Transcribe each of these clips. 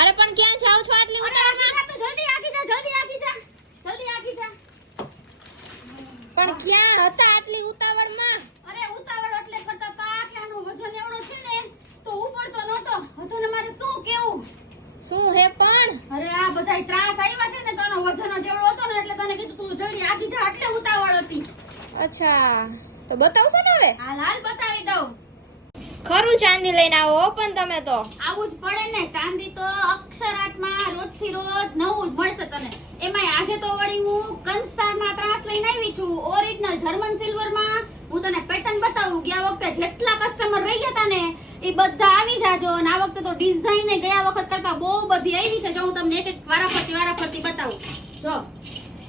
અરે પણ ક્યાં જાવ છો આટલી ઉતાવળમાં? જલ્દી આગી જા, જલ્દી આગી જા, જલ્દી આગી જા. પણ ક્યાં હતા આટલી ઉતાવળમાં? અરે ઉતાવળ એટલે કરતા તા કે આનો વજન એવડો છે ને તો ઉપડતો નહોતો. હતો ને મારે શું કેવું? શું હે પણ? અરે આ બધાય ત્રાસ આવ્યા છે ને તો આનો વજન જ એવડો હતો ને એટલે તને કીધું તું જલ્દી આગી જા, એટલે ઉતાવળ હતી. અચ્છા તો બતાવશો ને હવે? હાલ હાલ બતાવી દઉં. ખરું ચાંદી લઈને આવો હો પણ તમે તો. આવું જ પડે ને, ચાંદી તો અક્ષરાટમાં રોજથી રોજ નવું જ મળશે તને. એમાંય આજે તો વળી હું કંસારના ત્રાસ લઈને આવી છું, ઓરિજિનલ જર્મન સિલ્વરમાં. હું તને પેટર્ન બતાવું. ગયા વખતે જેટલા કસ્ટમર રહી ગયા હતા ને એ બધા આવી જાજો. અને આ વખતે તો ડિઝાઇન ગયા વખત કરતા બહુ બધી આવી છે. જો હું તમને એક એક વારાફરતી બતાવું. જો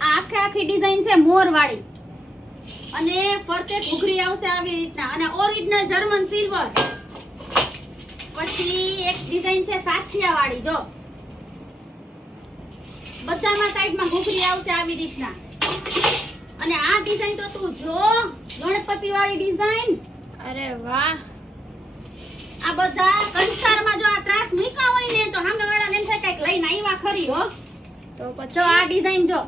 આ આખી ડિઝાઇન છે મોર વાળી, અને ફરતે ઘૂઘરી આવશે આવી રીતના, અને ઓરિજિનલ જર્મન સિલ્વર. પછી એક ડિઝાઇન છે સાચિયા વાળી. જો બધામાં સાઈડમાં ઘૂઘરી આવશે આવી રીતના. અને આ ડિઝાઇન તો તું જો, ગણપતિ વાળી ડિઝાઇન. અરે વાહ. આ બધા કંસારમાં જો આ ત્રાસ મૂકા હોય ને તો સામેવાળાને એમ થાય કઈક લઈને આવ્યા ખરી હો. તો જો પછી આ ડિઝાઇન જો,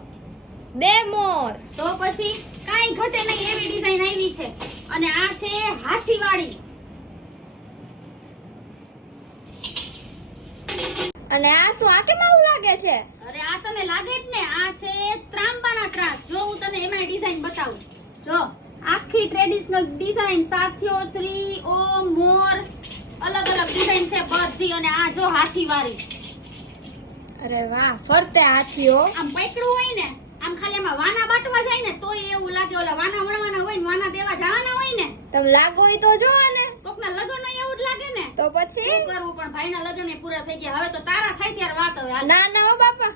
બે મોર. તો પછી કાઈ ઘટે નહીં એવી ડિઝાઇન આવી છે. અને આ છે હાથી વાળી. અને આ શું આ કેમ આવું લાગે છે? અરે આ તને લાગે જ ને, આ છે ત્રાંબાના ત્રાસ. જો હું તને એમાં ડિઝાઇન બતાવું. જો આખી ટ્રેડિશનલ ડિઝાઇન, સાથીઓ, શ્રી, ઓમ, મોર, અલગ અલગ ડિઝાઇન છે બધી. અને આ જો હાથી વાળી. અરે વાહ, ફરતે હાથીઓ. આમ પકડું હોય ને, આમ ખાલી આમાં વાના બાટવા જાય ને તોય એવું લાગે ઓલા વાના વણવાના હોય ને વાના દેવા જવાના હોય ને તમે લાગો ઈ તો જો ને. કોકના લગ્ન હોય એવું જ લાગે ને. તો પછી શું કરવું, પણ ભાઈના લગ્ન પૂરા થઈ ગયા. હવે તો તારા થાય ત્યારે વાત હવે. હાલ. ના ના હો બાપા,